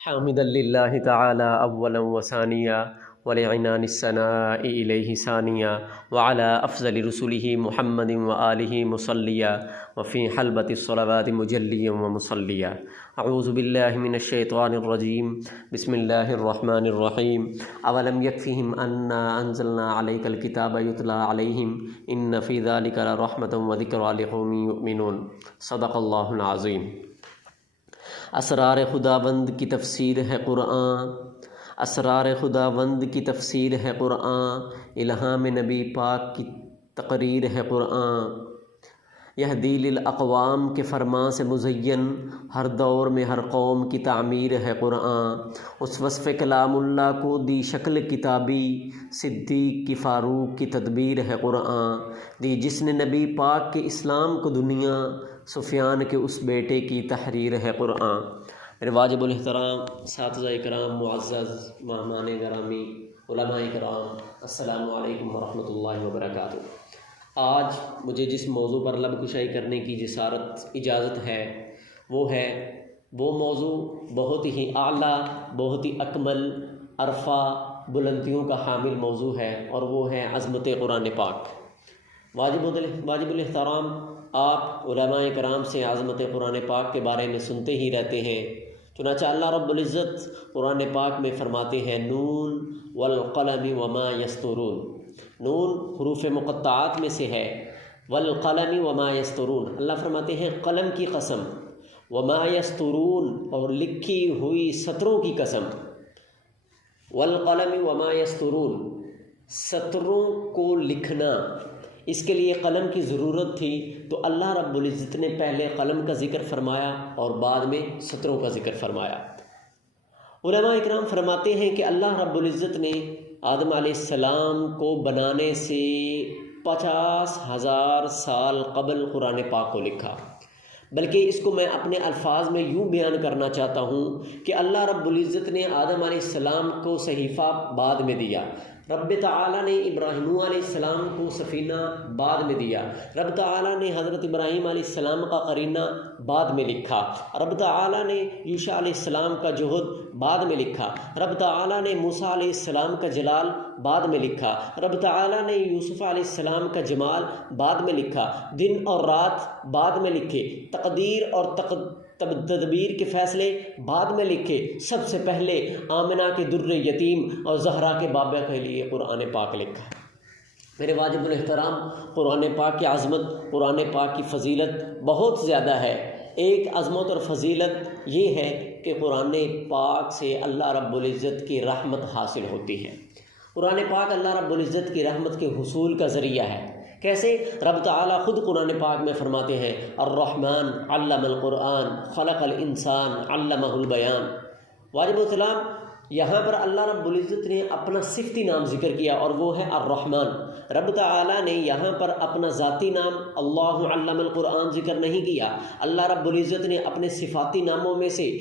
حامدا للہ تعالی اولا وثانیا ولعنان الثناء الیہ ثانیا وعلی افضل رسله محمد وآلہ مصلیا وفی حلبۃ الصلوات مجلیا ومصلیا۔ اعوذ باللہ من الشیطان الرجیم، بسم اللہ الرحمن الرحیم۔ اولم یکفہم انا انزلنا علیک الکتاب یتلی علیہم ان فی ذلک لرحمۃ وذکری لقوم یؤمنون۔ صدق اللہ العظیم۔ اسرار خداوند کی تفسیر ہے قرآن، اسرار خداوند کی تفسیر ہے قرآن، الہام نبی پاک کی تقریر ہے قرآن، یہدی للاقوام کے فرمان سے مزین، ہر دور میں ہر قوم کی تعمیر ہے قرآن۔ اس وصف کلام اللہ کو دی شکل کتابی، صدیق کی فاروق کی تدبیر ہے قرآن، دی جس نے نبی پاک کے اسلام کو دنیا، سفیان کے اس بیٹے کی تحریر ہے قرآن۔ میرے واجب الاحترام اساتذہ کرام، معزز مہمان گرامی، علماء کرام، السلام علیکم ورحمۃ اللہ وبرکاتہ۔ آج مجھے جس موضوع پر لب کشائی کرنے کی جسارت اجازت ہے وہ موضوع بہت ہی اعلیٰ، بہت ہی اکمل، عرفہ، بلندیوں کا حامل موضوع ہے، اور وہ ہے عظمت قرآن پاک۔ واجب الاحترام آپ علماء کرام سے عظمت قرآن پاک کے بارے میں سنتے ہی رہتے ہیں، چنانچہ اللہ رب العزت قرآن پاک میں فرماتے ہیں نون والقلم وما یسطرون۔ نون حروف مقطعات میں سے ہے، والقلم وما یسطرون، اللہ فرماتے ہیں قلم کی قسم، وما یسطرون، اور لکھی ہوئی سطروں کی قسم، والقلم وما یسطرون، سطروں کو لکھنا، اس کے لیے قلم کی ضرورت تھی، تو اللہ رب العزت نے پہلے قلم کا ذکر فرمایا اور بعد میں سطروں کا ذکر فرمایا۔ علماء اکرام فرماتے ہیں کہ اللہ رب العزت نے آدم علیہ السلام کو بنانے سے 50,000 سال قبل قرآن پاک کو لکھا، بلکہ اس کو میں اپنے الفاظ میں یوں بیان کرنا چاہتا ہوں کہ اللہ رب العزت نے آدم علیہ السلام کو صحیفہ بعد میں دیا، رب تعالیٰ نے ابراہیم علیہ السلام کو سفینہ بعد میں دیا، رب تعالیٰ نے حضرت ابراہیم علیہ السلام کا قرینہ بعد میں لکھا، رب تعالیٰ نے یوشع علیہ السلام کا جوہد بعد میں لکھا، رب تعالیٰ نے موسیٰ علیہ السلام کا جلال بعد میں لکھا، رب تعالیٰ نے یوسف علیہ السلام کا جمال بعد میں لکھا، دن اور رات بعد میں لکھے، تقدیر اور تدبیر کے فیصلے بعد میں لکھے، سب سے پہلے آمنہ کے در یتیم اور زہرا کے بابا کے لیے قرآن پاک لکھا۔ میرے واجب الاحترام قرآن پاک کی عظمت، قرآن پاک کی فضیلت بہت زیادہ ہے۔ ایک عظمت اور فضیلت یہ ہے کہ قرآن پاک سے اللہ رب العزت کی رحمت حاصل ہوتی ہے۔ قرآن پاک اللہ رب العزت کی رحمت کے حصول کا ذریعہ ہے۔ کیسے؟ رب تعالیٰ خود قرآن پاک میں فرماتے ہیں الرحمن علم القرآن خلق الانسان علمہ البیان۔ واجب السلام یہاں پر اللہ رب العزت نے اپنا صفتی نام ذکر کیا، اور وہ ہے الرحمن۔ رب تعالیٰ نے یہاں پر اپنا ذاتی نام اللہ علم القرآن ذکر نہیں کیا، اللہ رب العزت نے اپنے صفاتی ناموں میں سے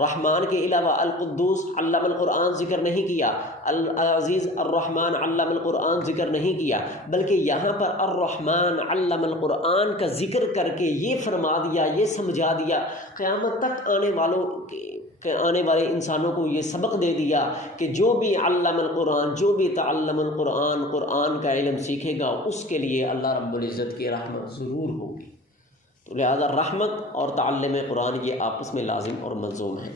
رحمان کے علاوہ القدوس علم القرآن ذکر نہیں کیا، العزیز الرحمن علم القرآن ذکر نہیں کیا، بلکہ یہاں پر الرحمن علم القرآن کا ذکر کر کے یہ فرما دیا، یہ سمجھا دیا، قیامت تک آنے والے انسانوں کو یہ سبق دے دیا کہ جو بھی علم القرآن، جو بھی تعلم القرآن، قرآن کا علم سیکھے گا، اس کے لیے اللہ رب العزت کی رحمت ضرور ہوگی۔ تو لہذا رحمت اور تعلم قرآن یہ آپس میں لازم اور ملزوم ہیں۔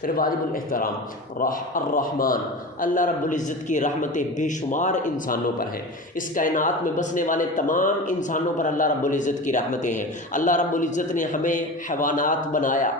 پھر واجب الاحترام الرحمن، اللہ رب العزت کی رحمتیں بے شمار انسانوں پر ہیں، اس کائنات میں بسنے والے تمام انسانوں پر اللہ رب العزت کی رحمتیں ہیں۔ اللہ رب العزت نے ہمیں حیوانات بنایا،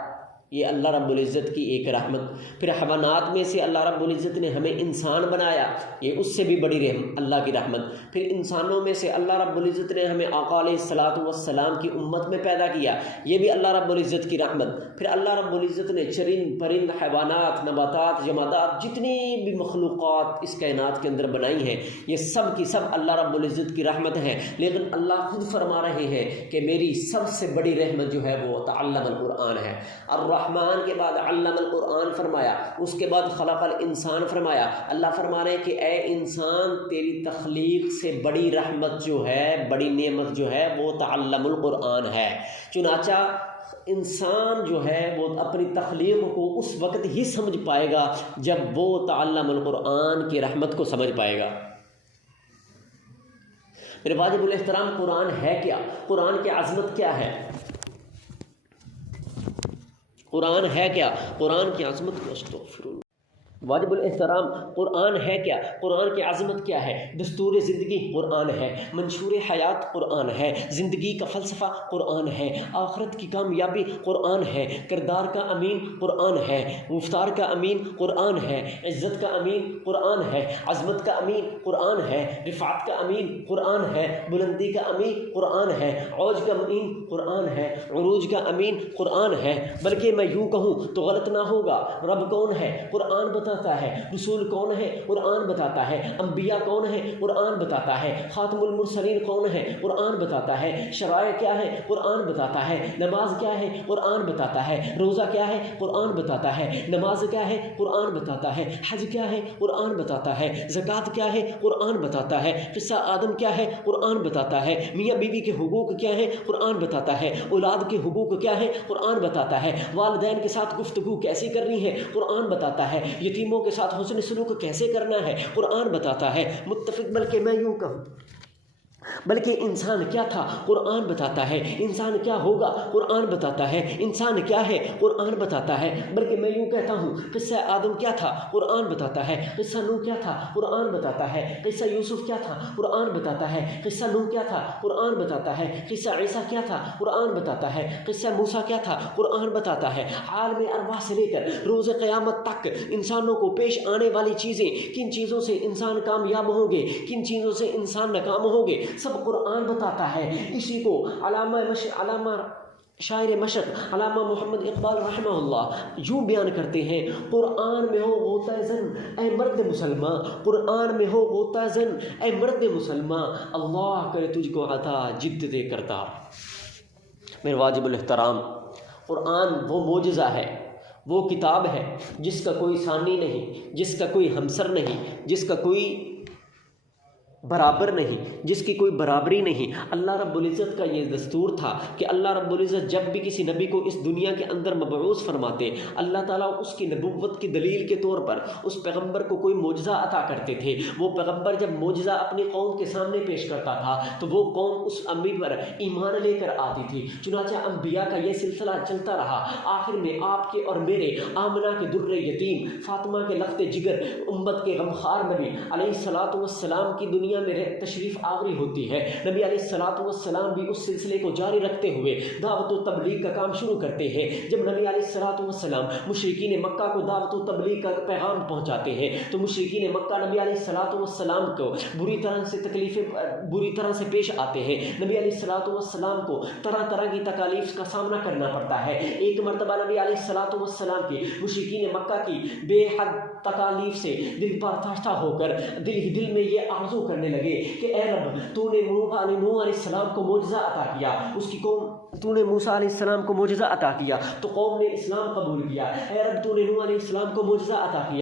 یہ اللہ رب العزت کی ایک رحمت۔ پھر حیوانات میں سے اللہ رب العزت نے ہمیں انسان بنایا، یہ اس سے بھی بڑی اللہ کی رحمت۔ پھر انسانوں میں سے اللہ رب العزت نے ہمیں آقا علیہ الصلاۃ والسلام کی امت میں پیدا کیا، یہ بھی اللہ رب العزت کی رحمت۔ پھر اللہ رب العزت نے چرند پرند، حیوانات، نباتات، جمادات، جتنی بھی مخلوقات اس کائنات کے اندر بنائی ہیں، یہ سب کی سب اللہ رب العزت کی رحمت ہے۔ لیکن اللہ خود فرما رہے ہیں کہ میری سب سے بڑی رحمت جو ہے وہ تعلم القرآن ہے۔ الرحمن کے بعد علم القرآن فرمایا، اس کے بعد خلق الانسان فرمایا۔ اللہ فرما رہے ہیں کہ اے انسان، تیری تخلیق سے بڑی رحمت جو ہے، بڑی نعمت جو ہے وہ تعلم القرآن ہے۔ چنانچہ انسان جو ہے وہ اپنی تخلیق کو اس وقت ہی سمجھ پائے گا جب وہ تعلم القرآن کی رحمت کو سمجھ پائے گا۔ میرے واجب الاحترام، قرآن ہے کیا؟ قرآن کی عظمت کیا ہے؟ قرآن ہے کیا؟ قرآن کی عظمت کو استغفر اللہ۔ واجب الاحترام، قرآن ہے کیا؟ قرآن کی عظمت کیا ہے؟ دستور زندگی قرآن ہے، منشور حیات قرآن ہے، زندگی کا فلسفہ قرآن ہے، آخرت کی کامیابی قرآن ہے، کردار کا امین قرآن ہے، گفتار کا امین قرآن ہے، عزت کا امین قرآن ہے، عظمت کا امین قرآن ہے، رفعت کا امین قرآن ہے، بلندی کا امین قرآن ہے، عوج کا امین قرآن ہے، عروج کا امین قرآن ہے۔ بلکہ میں یوں کہوں تو غلط نہ ہوگا، رب کون ہے؟ قرآن بتاتا ہے۔ رسول کون ہے؟ قرآن بتاتا ہے۔ انبیاء کون ہے؟ قرآن بتاتا ہے۔ خاتم المرسلین کون ہے؟ قرآن بتاتا ہے۔ شرائع کیا ہے؟ قرآن بتاتا ہے۔ نماز کیا ہے؟ قرآن بتاتا ہے۔ روزہ کیا ہے؟ قرآن بتاتا ہے۔ نماز کیا ہے؟ قرآن بتاتا ہے۔ حج کیا ہے؟ قرآن بتاتا ہے۔ زکوٰۃ کیا ہے؟ قرآن بتاتا ہے۔ قصہ آدم کیا ہے؟ قرآن بتاتا ہے۔ میاں بیوی کے حقوق کیا ہے؟ قرآن بتاتا ہے۔ اولاد کے حقوق کیا ہے؟ قرآن بتاتا ہے۔ والدین کے ساتھ گفتگو کیسی کرنی ہے؟ قرآن بتاتا ہے۔ یتیموں کے ساتھ حسن سلوک کیسے کرنا ہے؟ قرآن بتاتا ہے۔ متفق، بلکہ میں یوں کہوں بلکہ انسان کیا تھا؟ قرآن بتاتا ہے۔ انسان کیا ہوگا؟ قرآن بتاتا ہے۔ انسان کیا ہے؟ قرآن بتاتا ہے۔ بلکہ میں یوں کہتا ہوں، قصہ آدم کیا تھا؟ قرآن بتاتا ہے۔ قصہ نوح کیا تھا؟ قرآن بتاتا ہے۔ قصہ یوسف کیا تھا؟ قرآن بتاتا ہے۔ قصہ نوح کیا تھا؟ قرآن بتاتا ہے۔ قصہ عیسیٰ کیا تھا؟ قرآن بتاتا ہے۔ قصہ موسیٰ کیا تھا؟ قرآن بتاتا ہے۔ عالم ارواح سے لے کر روز قیامت تک انسانوں کو پیش آنے والی چیزیں، کن چیزوں سے انسان کامیاب ہوں گے، کن چیزوں سے انسان ناکام ہوں گے، سب قرآن بتاتا ہے۔ اسی کو علامہ شاعر مشرق علامہ محمد اقبال رحمہ اللہ یوں بیان کرتے ہیں: قرآن میں ہو غوطہ زن اے مرد مسلمان، قرآن میں ہو غوطہ زن اے مرد مسلمان، اللہ کرے تجھ کو عطا جد دے کرتا۔ میرے واجب الاحترام، قرآن وہ معجزہ ہے، وہ کتاب ہے جس کا کوئی ثانی نہیں، جس کا کوئی ہمسر نہیں، جس کا کوئی برابر نہیں، جس کی کوئی برابری نہیں۔ اللہ رب العزت کا یہ دستور تھا کہ اللہ رب العزت جب بھی کسی نبی کو اس دنیا کے اندر مبعوث فرماتے، اللہ تعالیٰ اس کی نبوت کی دلیل کے طور پر اس پیغمبر کو کوئی معجزہ عطا کرتے تھے۔ وہ پیغمبر جب معجزہ اپنی قوم کے سامنے پیش کرتا تھا تو وہ قوم اس انبی پر ایمان لے کر آتی تھی۔ چنانچہ انبیاء کا یہ سلسلہ چلتا رہا۔ آخر میں آپ کے اور میرے آمنہ کے در یتیم، فاطمہ کے لخت جگر، امت کے غمخوار نبی علیہ الصلاۃ والسلام کی دنیا میں تشریف آوری ہوتی ہے۔ نبی علیہ الصلاۃ والسلام بھی اس سلسلے کو جاری رکھتے ہوئے دعوت و تبلیغ کا کام شروع کرتے ہیں۔ جب نبی علیہ الصلاۃ والسلام مشرکین مکہ کو دعوت و تبلیغ کا پیغام پہنچاتے ہیں تو مشرکین مکہ نبی علیہ الصلاۃ والسلام کو بری طرح سے پیش آتے ہیں۔ نبی علیہ الصلاۃ والسلام کو طرح طرح کی تکالیف کا سامنا کرنا پڑتا ہے۔ ایک مرتبہ نبی علیہ الصلاۃ والسلام کے مشرکین مکہ کی بے حد تکالیف سے دل پرتاشتہ ہو کر دل ہی دل میں یہ آرزو کرنے لگے کہ اے رب، تو نے نوح علیہ السلام کو معجزہ عطا کیا، اس کی قوم تو نے موسیٰ علیہ السلام کو معجزہ عطا کیا تو قوم نے اسلام قبول کیا۔ اے رب، تو نے نوح علیہ السلام کو معجزہ عطا کیا،